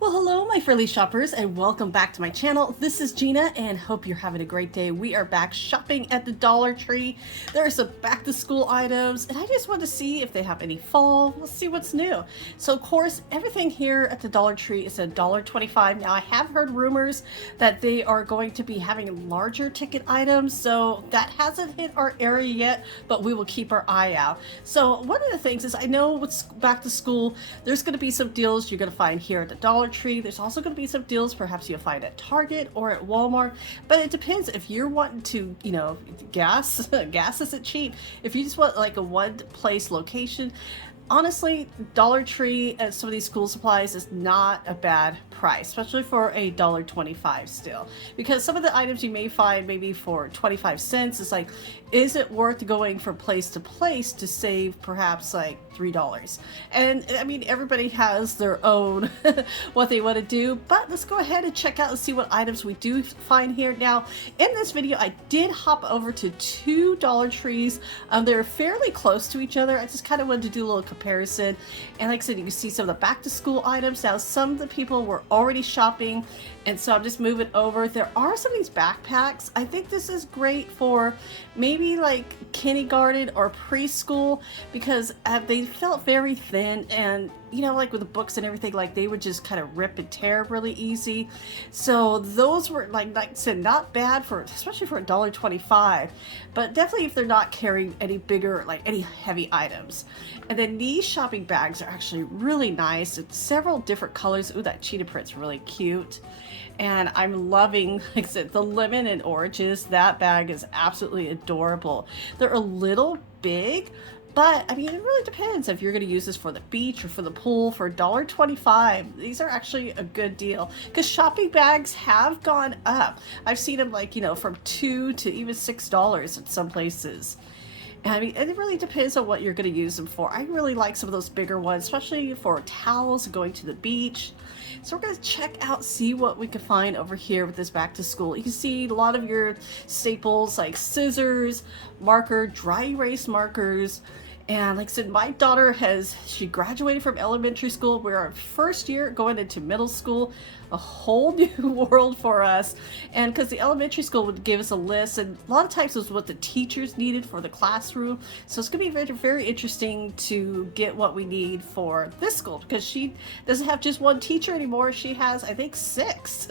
Well, hello, my friendly shoppers, and welcome back to my channel. This is Gina, and hope you're having a great day. We are back shopping at the Dollar Tree. There are some back-to-school items, and I just want to see if they have any fall. Let's see what's new. So, of course, everything here at the Dollar Tree is $1.25. Now, I have heard rumors that they are going to be having larger ticket items, so that hasn't hit our area yet, but we will keep our eye out. So, one of the things is I know with back to school, there's going to be some deals you're going to find here at the Dollar Tree. There's also going to be some deals perhaps you'll find at Target or at Walmart, but it depends if you're wanting to, gas isn't cheap. If you just want like a one place location, honestly, Dollar Tree and some of these school supplies is not a bad price, especially for $1.25 still. Because some of the items you may find maybe for 25 cents, it's like, is it worth going from place to place to save perhaps like $3? And I mean, everybody has their own what they want to do, but let's go ahead and check out and see what items we do find here. Now, in this video, I did hop over to two Dollar Trees. They're fairly close to each other. I just kind of wanted to do a little comparison. And like I said, you can see some of the back to school items. Now, some of the people were already shopping, and so I'm just moving over. There are some of these backpacks. I think this is great for maybe like kindergarten or preschool, because they felt very thin, and like with the books and everything, like they would just kind of rip and tear really easy. So those were like I said, not bad for, especially for $1.25, but definitely if they're not carrying any bigger, like any heavy items. And then these shopping bags are actually really nice. It's several different colors. Ooh, that cheetah print's really cute. And I'm loving, like I said, the lemon and oranges. That bag is absolutely adorable. They're a little big, but I mean, it really depends if you're going to use this for the beach or for the pool. For $1.25, these are actually a good deal, because shopping bags have gone up. I've seen them like, from $2 to even $6 at some places. I mean, it really depends on what you're going to use them for. I really like some of those bigger ones, especially for towels going to the beach. So we're going to check out, see what we can find over here with this back to school. You can see a lot of your staples like scissors, marker, dry erase markers. And like I said, my daughter she graduated from elementary school. We're our first year going into middle school, a whole new world for us. And because the elementary school would give us a list, and a lot of times it was what the teachers needed for the classroom. So it's going to be very, very interesting to get what we need for this school, because she doesn't have just one teacher anymore. She has, I think, 6.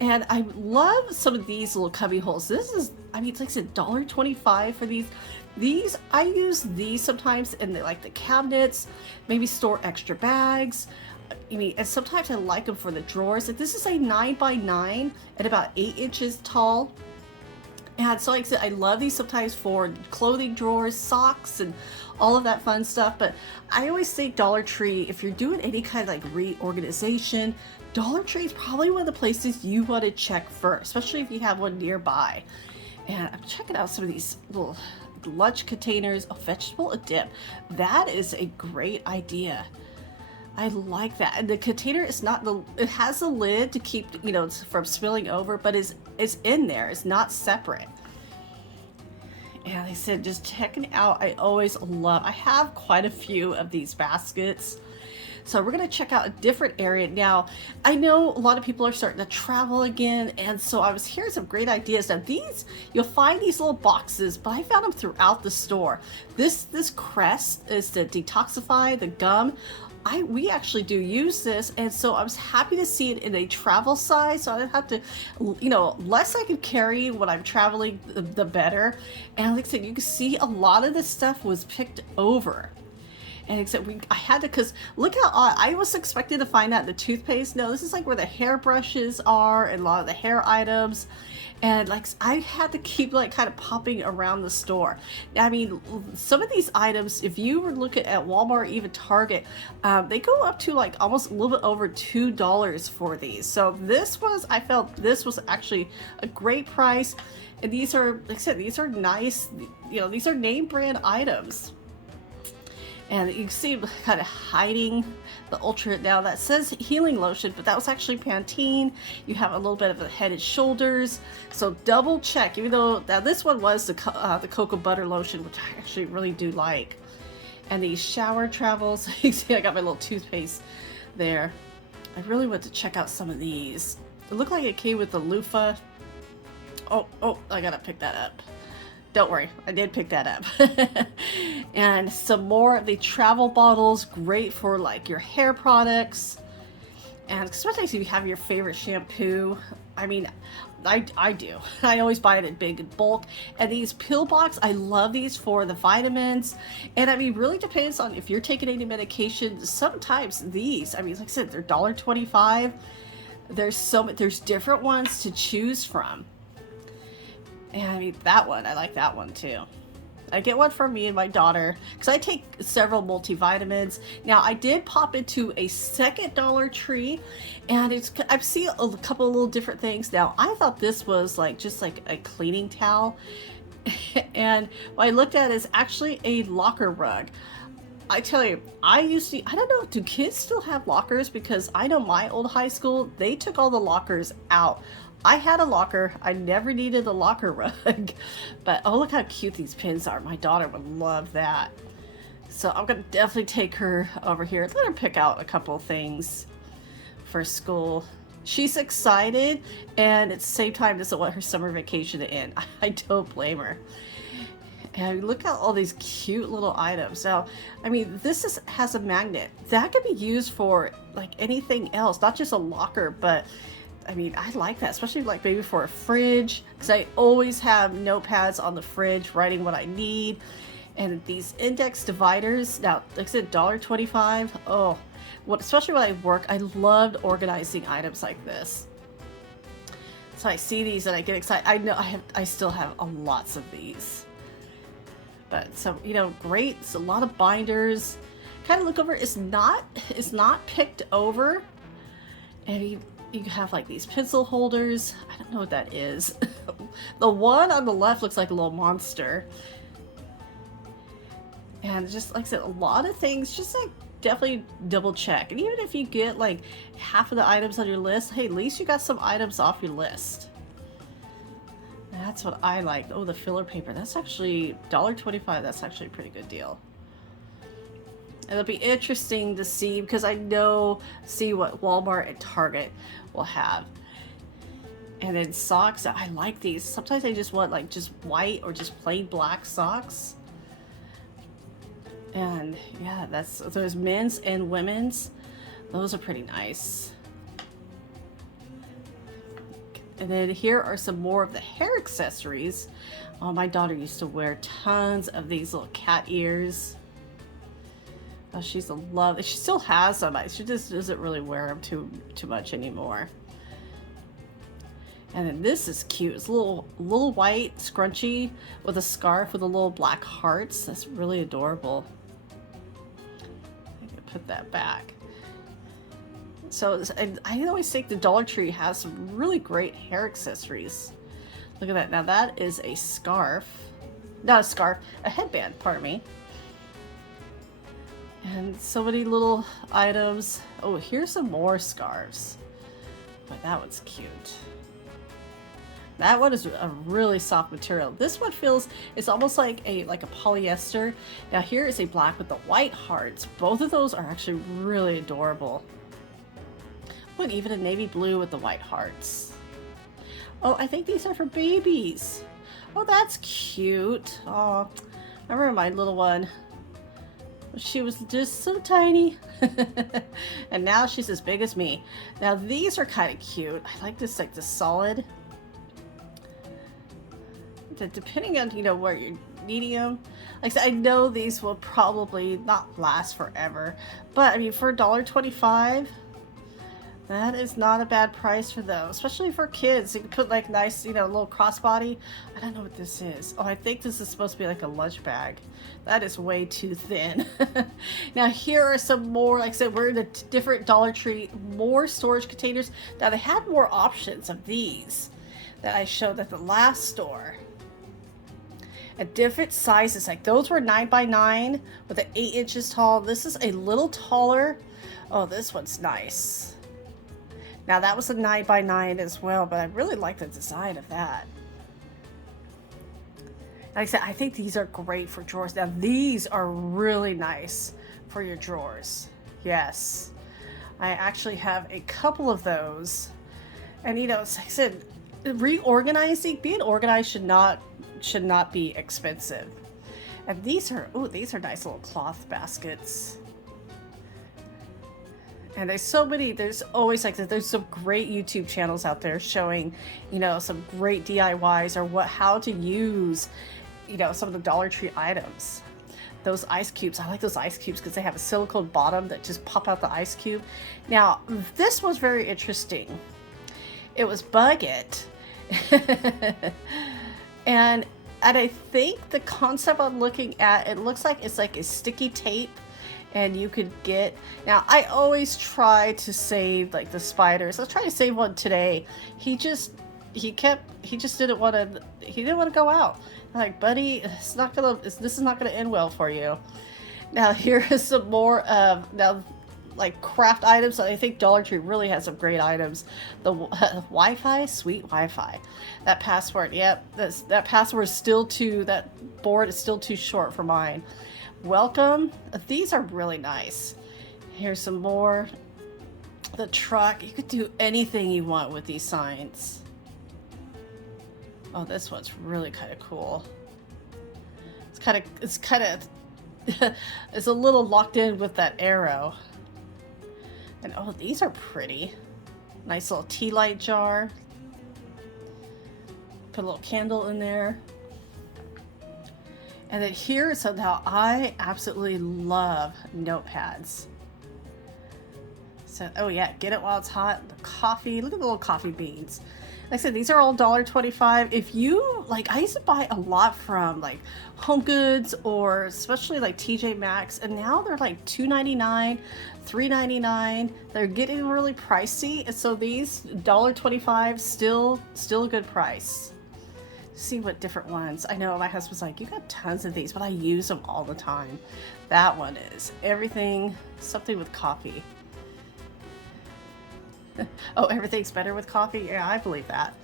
And I love some of these little cubby holes. This is, I mean, it's like $1.25 for these. I use these sometimes in the cabinets, maybe store extra bags. I mean, and sometimes I like them for the drawers. Like this is a 9x9 and about 8 inches tall. And so like I said, I love these sometimes for clothing drawers, socks, and all of that fun stuff. But I always think Dollar Tree, if you're doing any kind of like reorganization, Dollar Tree is probably one of the places you want to check first, especially if you have one nearby. And I'm checking out some of these little lunch containers. A vegetable dip, that is a great idea. I like that. And the container is not it has a lid to keep from spilling over, but it's in there, it's not separate. And like I said, just checking out, I have quite a few of these baskets. So we're going to check out a different area. Now, I know a lot of people are starting to travel again, and so I was hearing some great ideas. Now you'll find these little boxes, but I found them throughout the store. This Crest is to detoxify the gum. We actually do use this, and so I was happy to see it in a travel size, so I don't have to, less I can carry when I'm traveling, the better. And like I said, you can see a lot of this stuff was picked over. And except I had to, because look how odd, I was expecting to find that in the toothpaste. No, this is like where the hairbrushes are and a lot of the hair items. And like I had to keep like kind of popping around the store. I mean, some of these items, if you were looking at Walmart, even Target, they go up to like almost a little bit over $2 for these. So I felt this was actually a great price. And these are, like I said, these are nice, these are name brand items. And you can see kind of hiding the Ultra. Now that says healing lotion, but that was actually Pantene. You have a little bit of the Head and Shoulders. So double check, even though now this one was the cocoa butter lotion, which I actually really do like. And these shower travels, you see I got my little toothpaste there. I really want to check out some of these. It looked like it came with the loofah. Oh, I gotta pick that up. Don't worry, I did pick that up. And some more of the travel bottles, great for like your hair products. And especially if you have your favorite shampoo. I mean, I do. I always buy it in big bulk. And these pill box, I love these for the vitamins. And I mean, really depends on if you're taking any medication. Sometimes these, I mean, like I said, they're $1.25. There's different ones to choose from. And I mean, that one, I like that one too. I get one for me and my daughter because I take several multivitamins. Now, I did pop into a second Dollar Tree, and I've seen a couple of little different things. Now, I thought this was like just like a cleaning towel, and what I looked at is actually a locker rug. I tell you, I don't know, do kids still have lockers? Because I know my old high school, they took all the lockers out. I had a locker. I never needed a locker rug. But oh, look how cute these pins are. My daughter would love that. So I'm going to definitely take her over here. Let her pick out a couple of things for school. She's excited, and at the same time doesn't want her summer vacation to end. I don't blame her. And look at all these cute little items. Now, I mean, this has a magnet. That could be used for like anything else, not just a locker, but I mean, I like that, especially like maybe for a fridge, because I always have notepads on the fridge writing what I need. And these index dividers, now, like I said, $1.25. Oh, especially when I work, I loved organizing items like this. So I see these and I get excited. I know I still have lots of these. But so, you know, great. It's a lot of binders. Kind of look over. It's not picked over. And you have like these pencil holders. I don't know what that is. The one on the left looks like a little monster. And just like I said, a lot of things, just like definitely double check. And even if you get like half of the items on your list, hey, at least you got some items off your list. That's what I like. Oh, the filler paper. That's actually $1.25. That's actually a pretty good deal. It'll be interesting to see, because I see what Walmart and Target will have. And then socks, I like these. Sometimes I just want like just white or just plain black socks. And yeah, there's men's and women's. Those are pretty nice. And then here are some more of the hair accessories. Oh, my daughter used to wear tons of these little cat ears. Oh, she's a love. She still has some. She just doesn't really wear them too much anymore. And then this is cute. It's a little white scrunchie with a scarf with a little black hearts. That's really adorable. I can put that back. So I always think the Dollar Tree has some really great hair accessories. Look at that. Now that is a scarf. Not a scarf, a headband, pardon me. And so many little items. Oh, here's some more scarves. But that one's cute. That one is a really soft material. This one it's almost like a polyester. Now here is a black with the white hearts. Both of those are actually really adorable. Oh, and even a navy blue with the white hearts. Oh, I think these are for babies. Oh, that's cute. Oh, I remember my little one. She was just so tiny. And now she's as big as me. Now these are kind of cute. I like this, like the solid. Depending on, where you're needing them. Like I said, I know these will probably not last forever. But I mean, for $1.25, that is not a bad price for those, especially for kids. You can put like nice, little crossbody. I don't know what this is. Oh, I think this is supposed to be like a lunch bag. That is way too thin. Now here are some more, like I said, we're in a different Dollar Tree, more storage containers. Now they had more options of these that I showed at the last store. At different sizes, like those were 9x9 with an 8 inches tall. This is a little taller. Oh, this one's nice. Now that was a 9x9 as well, but I really like the design of that. Like I said, I think these are great for drawers. Now these are really nice for your drawers. Yes. I actually have a couple of those. And you know, as I said, reorganizing, being organized should not be expensive. And these are nice little cloth baskets. And there's always like there's some great YouTube channels out there showing, you know, some great DIYs or how to use, you know, some of the Dollar Tree items. Those ice cubes, I like those ice cubes because they have a silicone bottom that just pop out the ice cube. Now, this was very interesting. It was Bug-It. and I think the concept I'm looking at, it looks like it's like a sticky tape. And you could get, now I always try to save like the spiders. Let's try to save one today. He just didn't want to go out. I'm like, buddy, this is not gonna end well for you. Now here is some more of like craft items. I think Dollar Tree really has some great items. The Wi-Fi, sweet Wi-Fi. That password, yep, that password is still that board is still too short for mine. Welcome. These are really nice. Here's some more. The truck. You could do anything you want with these signs. Oh, this one's really kind of cool. It's it's a little locked in with that arrow. And oh, these are pretty. Nice little tea light jar. Put a little candle in there. And then here is somehow I absolutely love notepads. So, oh yeah, get it while it's hot. The coffee, look at the little coffee beans. Like I said, these are all $1.25. If you, like, I used to buy a lot from like Home Goods or especially like TJ Maxx, and now they're like $2.99, $3.99. They're getting really pricey, and so these $1.25 still a good price. See what different ones. I know my husband's like, you got tons of these, but I use them all the time. That one is everything, something with coffee. Oh, everything's better with coffee? Yeah, I believe that.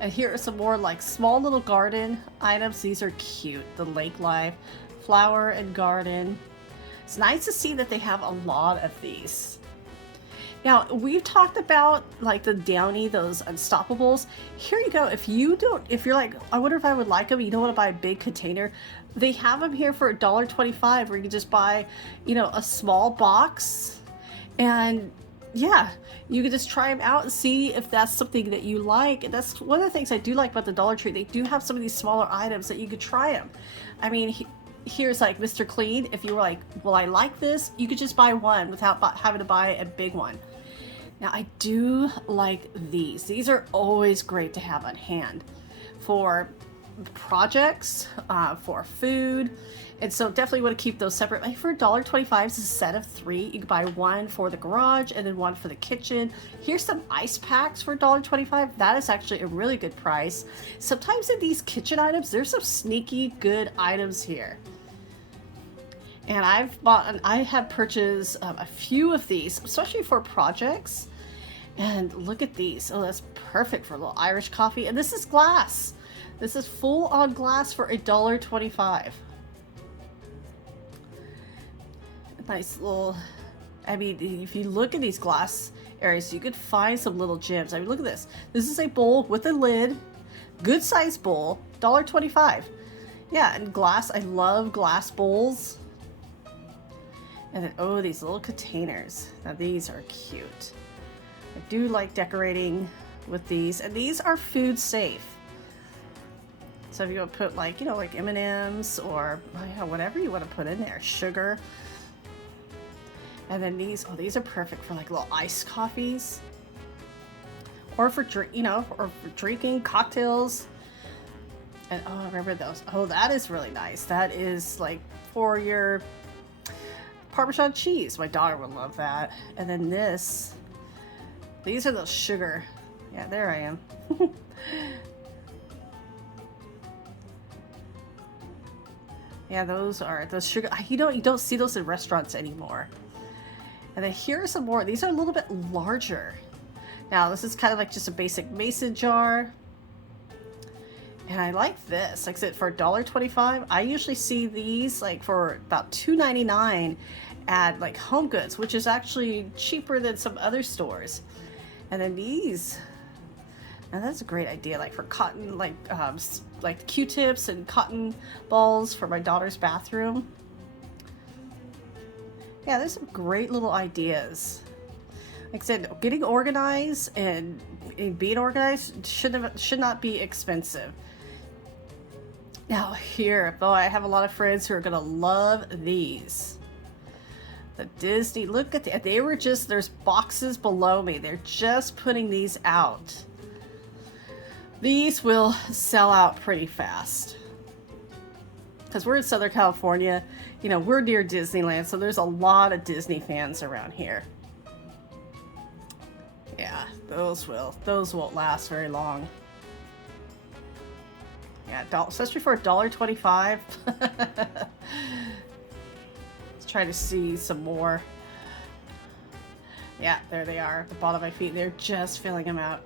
And here are some more like small little garden items. These are cute. The Lake Life flower and garden. It's nice to see that they have a lot of these. Now, we've talked about like the Downy, those Unstoppables. Here you go. If you're like, I wonder if I would like them, you don't want to buy a big container, they have them here for $1.25 where you can just buy, you know, a small box. And yeah, you can just try them out and see if that's something that you like. And that's one of the things I do like about the Dollar Tree. They do have some of these smaller items that you could try them. I mean, here's like Mr. Clean. If you were like, well, I like this, you could just buy one without having to buy a big one. Now, I do like these. These are always great to have on hand for projects, for food. And so definitely want to keep those separate. Like for $1.25, it's a set of 3. You can buy one for the garage and then one for the kitchen. Here's some ice packs for $1.25. That is actually a really good price. Sometimes in these kitchen items, there's some sneaky good items here. And I have purchased a few of these, especially for projects. And look at these. Oh, that's perfect for a little Irish coffee. And this is glass. This is full on glass for $1.25. Nice little, I mean, if you look at these glass areas, you could find some little gems. I mean, look at this. This is a bowl with a lid. Good size bowl. $1.25. Yeah, and glass. I love glass bowls. And then, oh, these little containers. Now, these are cute. I do like decorating with these. And these are food safe. So if you want to put like, you know, like M&Ms or whatever you want to put in there. Sugar. And then these, oh, these are perfect for like little iced coffees. Or for, or for drinking cocktails. And, oh, I remember those. Oh, that is really nice. That is like for your Parmesan cheese. My daughter would love that. And then these are those sugar. Yeah, there I am. Yeah, those are those sugar. You don't see those in restaurants anymore. And then here are some more. These are a little bit larger. Now, this is kind of like just a basic mason jar. And I like this. Like I said, for $1.25, I usually see these like for about $2.99. add like home goods, which is actually cheaper than some other stores. And then these, and that's a great idea, like for cotton, like Q-tips and cotton balls for my daughter's bathroom. Yeah, there's some great little ideas. Like I said, getting organized and being organized should not be expensive. Now here, boy, I have a lot of friends who are gonna love these. The Disney, look at they were just, there's boxes below me. They're just putting these out. These will sell out pretty fast. Because we're in Southern California, you know, we're near Disneyland, so there's a lot of Disney fans around here. Yeah, those won't last very long. Yeah, especially for $1.25. Let's try to see some more. Yeah, there they are at the bottom of my feet. They're just filling them out.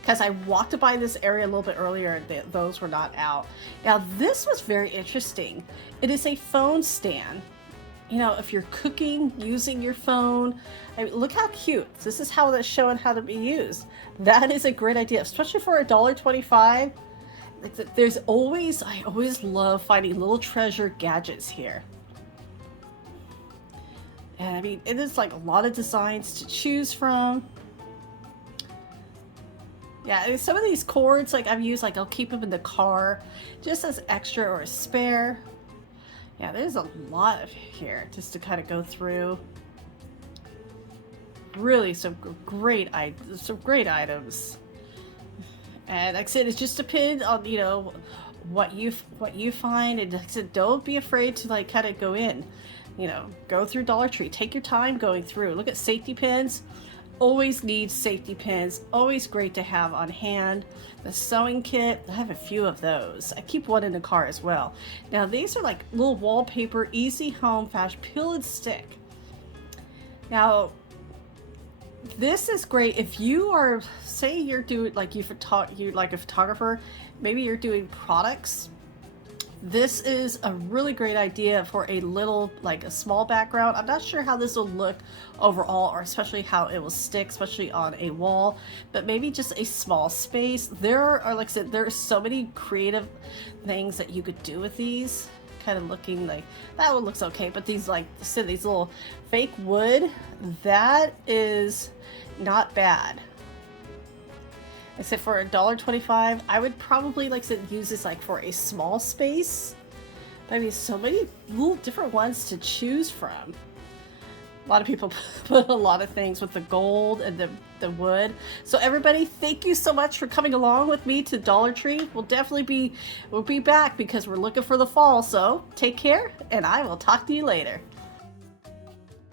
Because I walked by this area a little bit earlier, those were not out. Now this was very interesting. It is a phone stand. You know, if you're cooking using your phone, I mean, look how cute. This is how that's showing how to be used. That is a great idea, especially for $1.25. There's always, I always love finding little treasure gadgets here. And I mean, it is like a lot of designs to choose from. Yeah, some of these cords, like I've used, like I'll keep them in the car just as extra or a spare. Yeah, there's a lot of here just to kind of go through. Really some great items. And like I said, it just depends on, you know, what you find. And like I said, don't be afraid to like kind of go in, you know, go through Dollar Tree. Take your time going through. Look at safety pins. Always need safety pins. Always great to have on hand. The sewing kit, I have a few of those. I keep one in the car as well. Now these are like little wallpaper, easy home fashion, peel and stick. Now this is great if you are, say you're doing like you like a photographer, maybe you're doing products. This is a really great idea for a little, like a small background. I'm not sure how this will look overall, or especially how it will stick, especially on a wall, but maybe just a small space. There are, like I said, there are so many creative things that you could do with these. Kind of looking like, that one looks okay, but these, like I said, these little fake wood, that is not bad. Except for $1.25, I would probably, like I said, use this like for a small space. I mean, so many little different ones to choose from. A lot of people put a lot of things with the gold and the wood. So everybody, thank you so much for coming along with me to Dollar Tree. We'll be back because we're looking for the fall. So take care, and I will talk to you later.